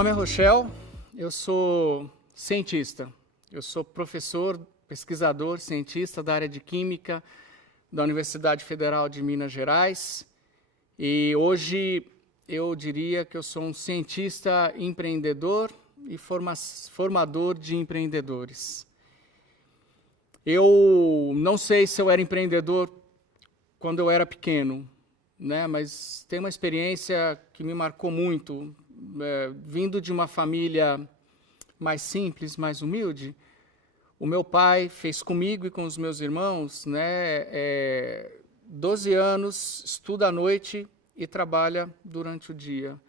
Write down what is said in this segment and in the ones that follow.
nome é Rochel, eu sou cientista, eu sou professor, pesquisador, cientista da área de Química da Universidade Federal de Minas Gerais e hoje eu diria que eu sou um cientista empreendedor e formador de empreendedores. Eu não sei se eu era empreendedor quando eu era pequeno, né? Mas tem uma experiência que me marcou muito, vindo de uma família mais simples, mais humilde. O meu pai fez comigo e com os meus irmãos, né, 12 anos, estuda à noite e trabalha durante o dia.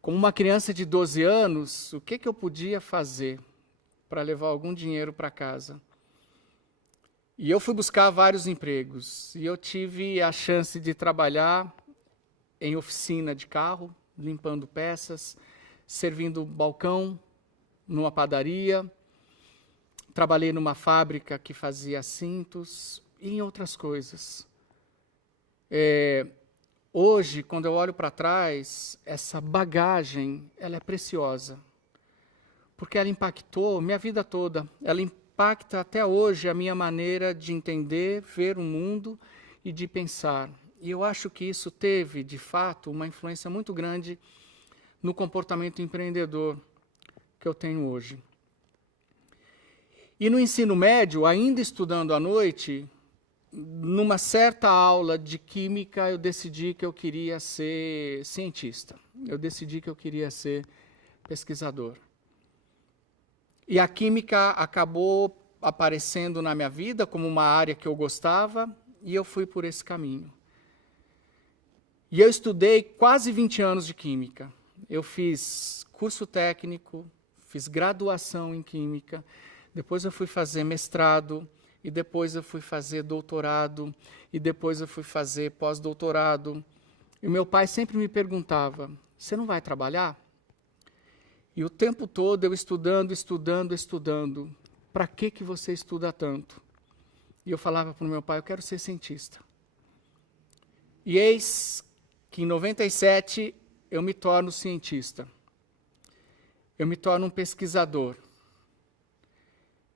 Como uma criança de 12 anos, o que eu podia fazer para levar algum dinheiro para casa? E eu fui buscar vários empregos, e eu tive a chance de trabalhar em oficina de carro, limpando peças, servindo balcão numa padaria, trabalhei numa fábrica que fazia cintos e em outras coisas. Hoje, quando eu olho para trás, essa bagagem, ela é preciosa, porque ela impactou minha vida toda, ela impacta até hoje a minha maneira de entender, ver o mundo e de pensar. E eu acho que isso teve, de fato, uma influência muito grande no comportamento empreendedor que eu tenho hoje. E no ensino médio, ainda estudando à noite, numa certa aula de química, eu decidi que eu queria ser cientista. Eu decidi que eu queria ser pesquisador. E a química acabou aparecendo na minha vida como uma área que eu gostava, e eu fui por esse caminho. E eu estudei quase 20 anos de química. Eu fiz curso técnico, fiz graduação em química, depois eu fui fazer mestrado, e depois eu fui fazer doutorado, e depois eu fui fazer pós-doutorado. E meu pai sempre me perguntava, você não vai trabalhar? E o tempo todo eu estudando. Para que você estuda tanto? E eu falava para o meu pai, eu quero ser cientista. E eis que em 97 eu me torno cientista. Eu me torno um pesquisador.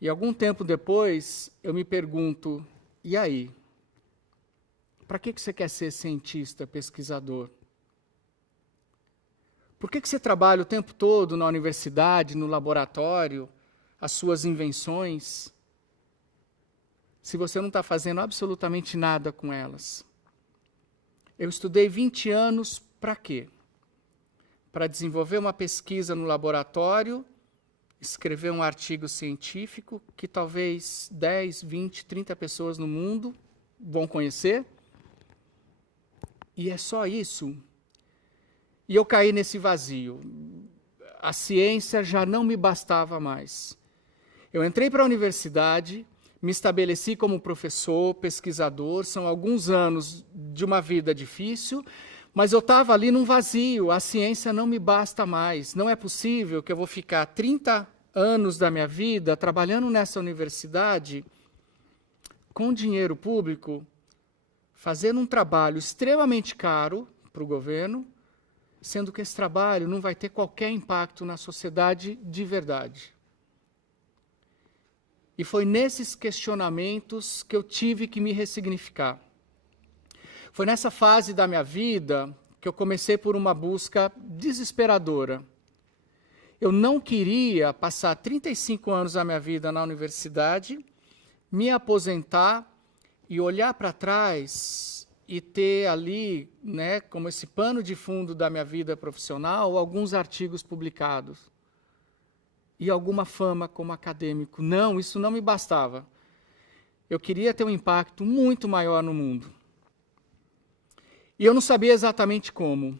E algum tempo depois eu me pergunto, e aí? Para que você quer ser cientista, pesquisador? Por que você trabalha o tempo todo na universidade, no laboratório, as suas invenções, se você não está fazendo absolutamente nada com elas? Eu estudei 20 anos para quê? Para desenvolver uma pesquisa no laboratório, escrever um artigo científico que talvez 10, 20, 30 pessoas no mundo vão conhecer. E é só isso. E eu caí nesse vazio. A ciência já não me bastava mais. Eu entrei para a universidade, me estabeleci como professor, pesquisador, são alguns anos de uma vida difícil, mas eu estava ali num vazio, a ciência não me basta mais. Não é possível que eu vou ficar 30 anos da minha vida trabalhando nessa universidade, com dinheiro público, fazendo um trabalho extremamente caro para o governo, sendo que esse trabalho não vai ter qualquer impacto na sociedade de verdade. E foi nesses questionamentos que eu tive que me ressignificar. Foi nessa fase da minha vida que eu comecei por uma busca desesperadora. Eu não queria passar 35 anos da minha vida na universidade, me aposentar e olhar para trás e ter ali, né, como esse pano de fundo da minha vida profissional, alguns artigos publicados e alguma fama como acadêmico. Não, isso não me bastava. Eu queria ter um impacto muito maior no mundo. E eu não sabia exatamente como.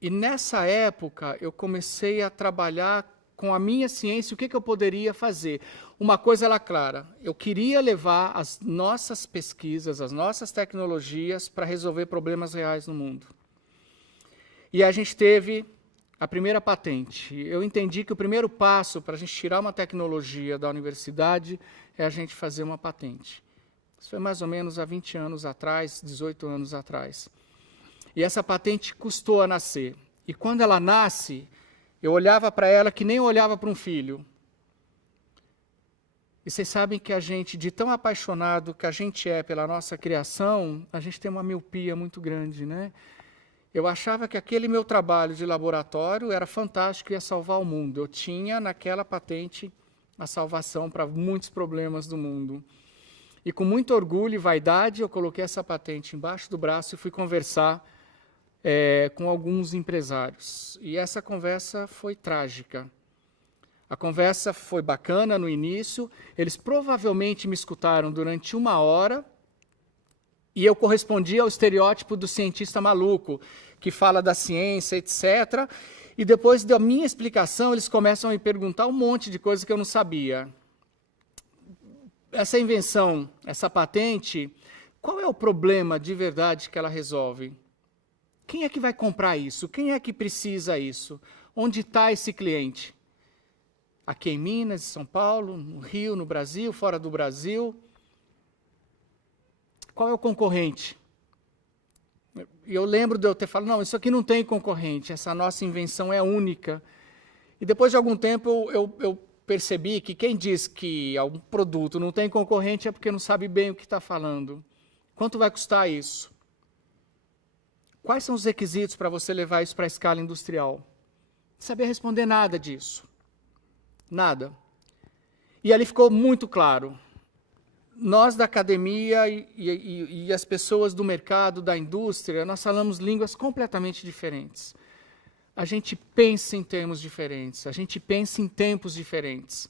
E nessa época eu comecei a trabalhar com a minha ciência, o que eu poderia fazer. Uma coisa era clara, eu queria levar as nossas pesquisas, as nossas tecnologias para resolver problemas reais no mundo. E a gente teve a primeira patente. Eu entendi que o primeiro passo para a gente tirar uma tecnologia da universidade é a gente fazer uma patente. Isso foi mais ou menos há 20 anos atrás, 18 anos atrás. E essa patente custou a nascer. E quando ela nasce, Eu olhava para ela que nem eu olhava para um filho. E vocês sabem que a gente, de tão apaixonado que a gente é pela nossa criação, a gente tem uma miopia muito grande, né? Eu achava que aquele meu trabalho de laboratório era fantástico e ia salvar o mundo. Eu tinha naquela patente a salvação para muitos problemas do mundo. E com muito orgulho e vaidade, eu coloquei essa patente embaixo do braço e fui conversar com alguns empresários. E essa conversa foi trágica. A conversa foi bacana no início, eles provavelmente me escutaram durante 1 hora, e eu correspondi ao estereótipo do cientista maluco, que fala da ciência, etc. E depois da minha explicação, eles começam a me perguntar um monte de coisas que eu não sabia. Essa invenção, essa patente, qual é o problema de verdade que ela resolve? Quem é que vai comprar isso? Quem é que precisa isso? Onde está esse cliente? Aqui em Minas, em São Paulo, no Rio, no Brasil, fora do Brasil? Qual é o concorrente? E eu lembro de eu ter falado, não, isso aqui não tem concorrente, essa nossa invenção é única. E depois de algum tempo eu percebi que quem diz que algum produto não tem concorrente é porque não sabe bem o que está falando. Quanto vai custar isso? Quais são os requisitos para você levar isso para a escala industrial? Não sabia responder nada disso. Nada. E ali ficou muito claro. Nós da academia e as pessoas do mercado, da indústria, nós falamos línguas completamente diferentes. A gente pensa em termos diferentes, a gente pensa em tempos diferentes.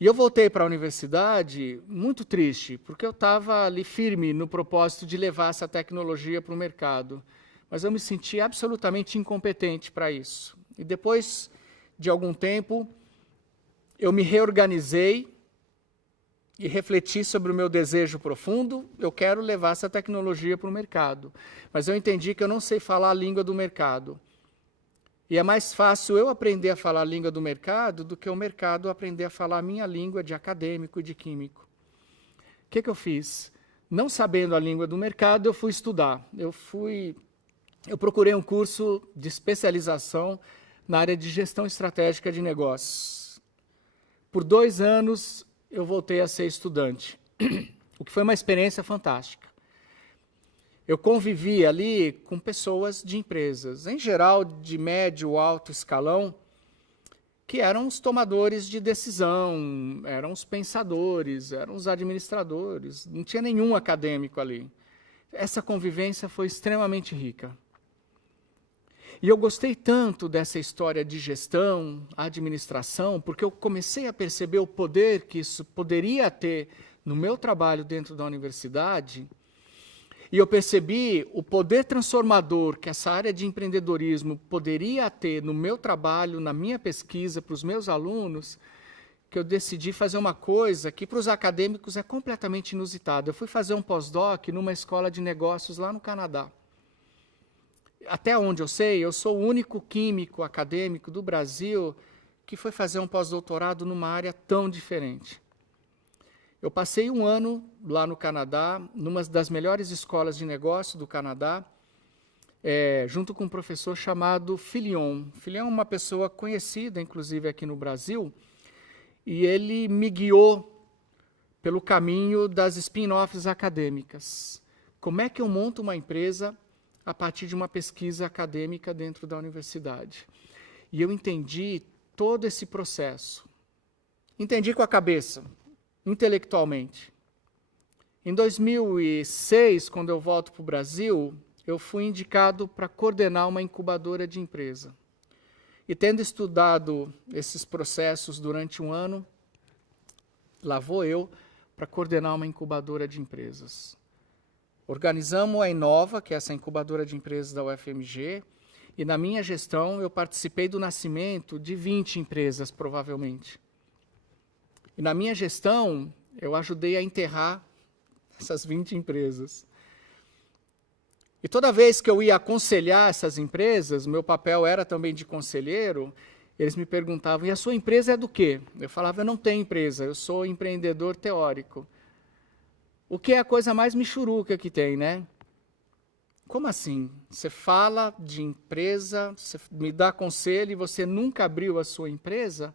E eu voltei para a universidade muito triste, porque eu estava ali firme no propósito de levar essa tecnologia para o mercado. Mas eu me senti absolutamente incompetente para isso. E depois de algum tempo, eu me reorganizei e refleti sobre o meu desejo profundo. Eu quero levar essa tecnologia para o mercado. Mas eu entendi que eu não sei falar a língua do mercado. E é mais fácil eu aprender a falar a língua do mercado do que o mercado aprender a falar a minha língua de acadêmico e de químico. O que eu fiz? Não sabendo a língua do mercado, eu fui estudar. Eu procurei um curso de especialização na área de gestão estratégica de negócios. Por 2 anos, eu voltei a ser estudante, o que foi uma experiência fantástica. Eu convivi ali com pessoas de empresas, em geral de médio, alto escalão, que eram os tomadores de decisão, eram os pensadores, eram os administradores, não tinha nenhum acadêmico ali. Essa convivência foi extremamente rica. E eu gostei tanto dessa história de gestão, administração, porque eu comecei a perceber o poder que isso poderia ter no meu trabalho dentro da universidade, e eu percebi o poder transformador que essa área de empreendedorismo poderia ter no meu trabalho, na minha pesquisa, para os meus alunos, que eu decidi fazer uma coisa que para os acadêmicos é completamente inusitada. Eu fui fazer um pós-doc numa escola de negócios lá no Canadá. Até onde eu sei, eu sou o único químico acadêmico do Brasil que foi fazer um pós-doutorado numa área tão diferente. Eu passei 1 ano lá no Canadá, numa das melhores escolas de negócio do Canadá, junto com um professor chamado Filion. Filion é uma pessoa conhecida, inclusive, aqui no Brasil, e ele me guiou pelo caminho das spin-offs acadêmicas. Como é que eu monto uma empresa a partir de uma pesquisa acadêmica dentro da universidade? E eu entendi todo esse processo. Entendi com a cabeça, intelectualmente. Em 2006, quando eu volto para o Brasil, eu fui indicado para coordenar uma incubadora de empresa. E tendo estudado esses processos durante 1 ano, lá vou eu para coordenar uma incubadora de empresas. Organizamos a Inova, que é essa incubadora de empresas da UFMG, e na minha gestão eu participei do nascimento de 20 empresas, provavelmente. E na minha gestão, eu ajudei a enterrar essas 20 empresas. E toda vez que eu ia aconselhar essas empresas, meu papel era também de conselheiro, eles me perguntavam, e a sua empresa é do quê? Eu falava, eu não tenho empresa, eu sou empreendedor teórico. O que é a coisa mais michuruca que tem, né? como assim? Você fala de empresa, você me dá conselho e você nunca abriu a sua empresa?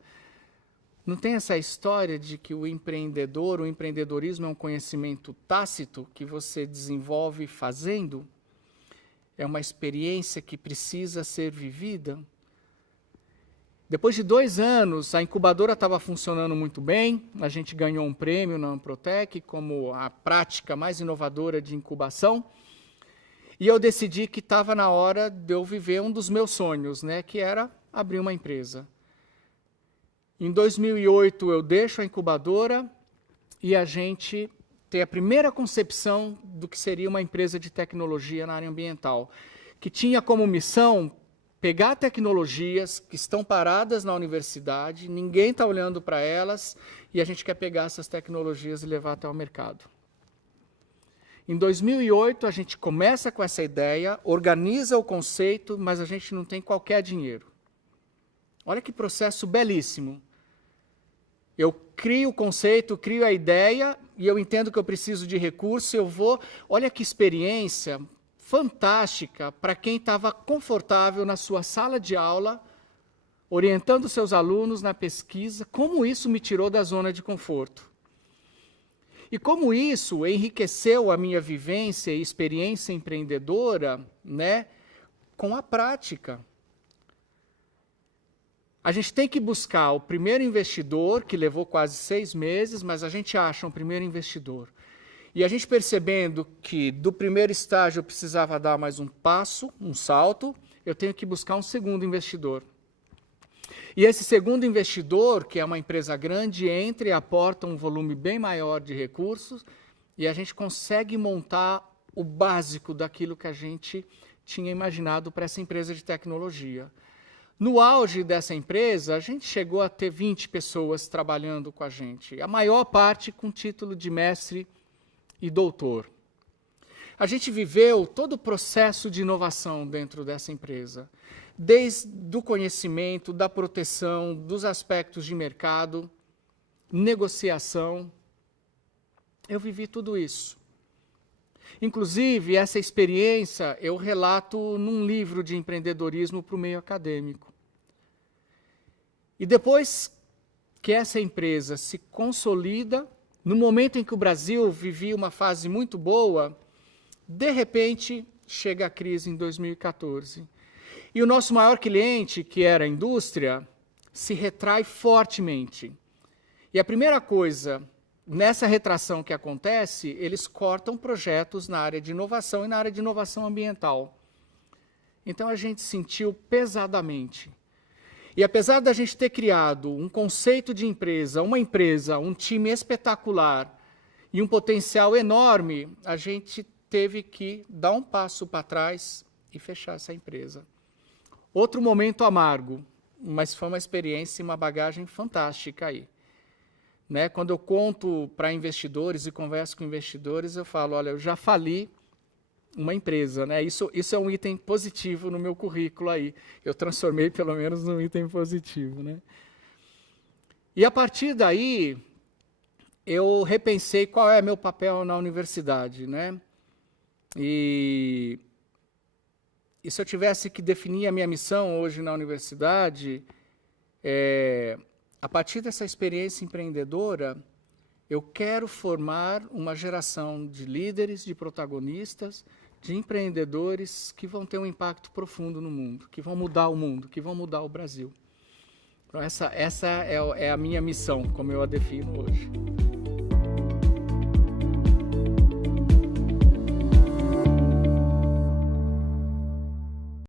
Não tem essa história de que o empreendedorismo é um conhecimento tácito que você desenvolve fazendo? É uma experiência que precisa ser vivida? Depois de 2 anos, a incubadora estava funcionando muito bem, a gente ganhou um prêmio na Amprotec como a prática mais inovadora de incubação, e eu decidi que estava na hora de eu viver um dos meus sonhos, né, que era abrir uma empresa. Em 2008, eu deixo a incubadora e a gente tem a primeira concepção do que seria uma empresa de tecnologia na área ambiental, que tinha como missão pegar tecnologias que estão paradas na universidade, ninguém está olhando para elas, e a gente quer pegar essas tecnologias e levar até o mercado. Em 2008, a gente começa com essa ideia, organiza o conceito, mas a gente não tem qualquer dinheiro. Olha que processo belíssimo. Eu crio o conceito, crio a ideia, e eu entendo que eu preciso de recurso, eu vou... Olha que experiência fantástica para quem estava confortável na sua sala de aula, orientando seus alunos na pesquisa, como isso me tirou da zona de conforto. E como isso enriqueceu a minha vivência e experiência empreendedora, né, com a prática. A gente tem que buscar o primeiro investidor, que levou quase 6 meses, mas a gente acha um primeiro investidor. E a gente percebendo que do primeiro estágio eu precisava dar mais um passo, um salto, eu tenho que buscar um segundo investidor. E esse segundo investidor, que é uma empresa grande, entra e aporta um volume bem maior de recursos, e a gente consegue montar o básico daquilo que a gente tinha imaginado para essa empresa de tecnologia. No auge dessa empresa, a gente chegou a ter 20 pessoas trabalhando com a gente, a maior parte com título de mestre e doutor. A gente viveu todo o processo de inovação dentro dessa empresa, desde o conhecimento, da proteção, dos aspectos de mercado, negociação. Eu vivi tudo isso. Inclusive, essa experiência eu relato num livro de empreendedorismo para o meio acadêmico. E depois que essa empresa se consolida, no momento em que o Brasil vivia uma fase muito boa, de repente chega a crise em 2014. E o nosso maior cliente, que era a indústria, se retrai fortemente. E a primeira coisa, nessa retração que acontece, eles cortam projetos na área de inovação e na área de inovação ambiental. Então a gente sentiu pesadamente. E apesar da gente ter criado um conceito de empresa, um time espetacular e um potencial enorme, a gente teve que dar um passo para trás e fechar essa empresa. Outro momento amargo, mas foi uma experiência e uma bagagem fantástica aí. Né? Quando eu conto para investidores e converso com investidores, eu falo, olha, eu já fali uma empresa, né? Isso é um item positivo no meu currículo aí. Eu transformei pelo menos num item positivo, né? E a partir daí, eu repensei qual é meu papel na universidade, né? E se eu tivesse que definir a minha missão hoje na universidade, a partir dessa experiência empreendedora, eu quero formar uma geração de líderes, de protagonistas, de empreendedores que vão ter um impacto profundo no mundo, que vão mudar o mundo, que vão mudar o Brasil. Então, essa é a minha missão, como eu a defino hoje.